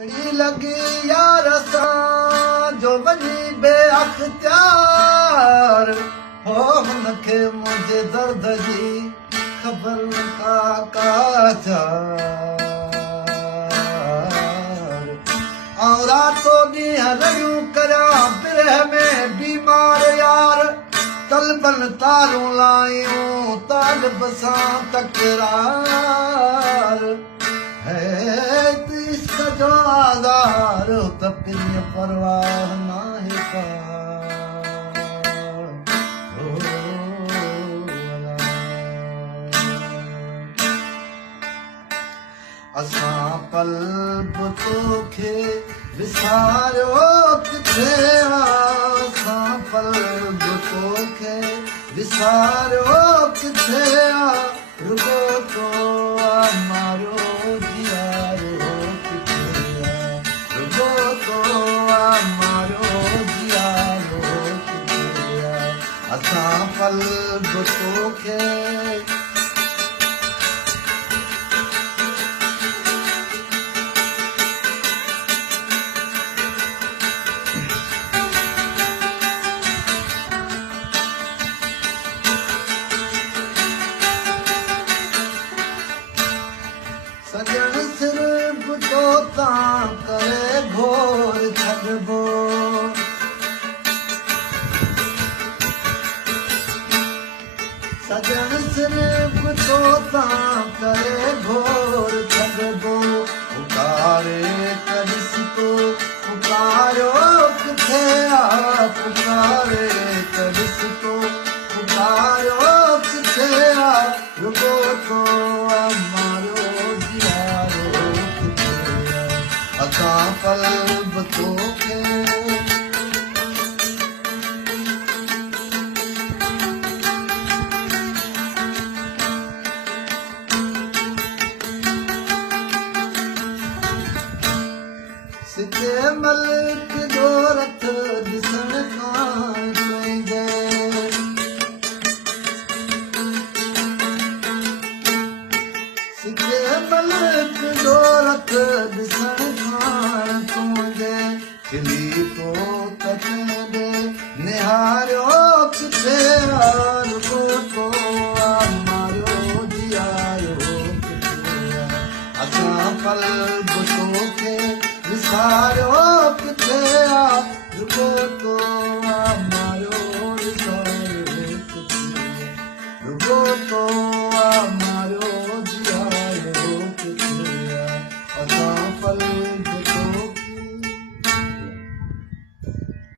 लॻी यार सां जो वञी बेअख़्तियार हो हुनखे मुंहिंजे दर्द जी ख़बर का ऐं रातो ॾींहं रड़ियूं करियां बिरह में बीमार यार तलबन तारूं लायूं तालिब सां तकरार है इश्क जो आज़ार त पिरीअ परवाह नाहे का असां पल बि तोखे विसारियो किथे असां पल बि तोखे विसारियो किथे रुगो तो मारियो जियारो किथे रुगो तो मारियो जियारो किथे असां पल बि तोखे सजण सिर्फ़ तो तां करे घोर छॾिबो सजण सिर्फ़ तो तां करे घोर छॾिबो पुकारे करिस तो पुकारियो किथे पुकारे करिस तो पुकारियो किथे रुगो तो मारियो असां पल बि तोखे सिके मलिक जो रथ ॾिसण खां तुंहिंजे सिके मलिक जो रथ ॾिसण खिली तो तकंदे निहारियो किथे रुगो तो मारियो जियारो किथे असां पल बि तोखे विसारियो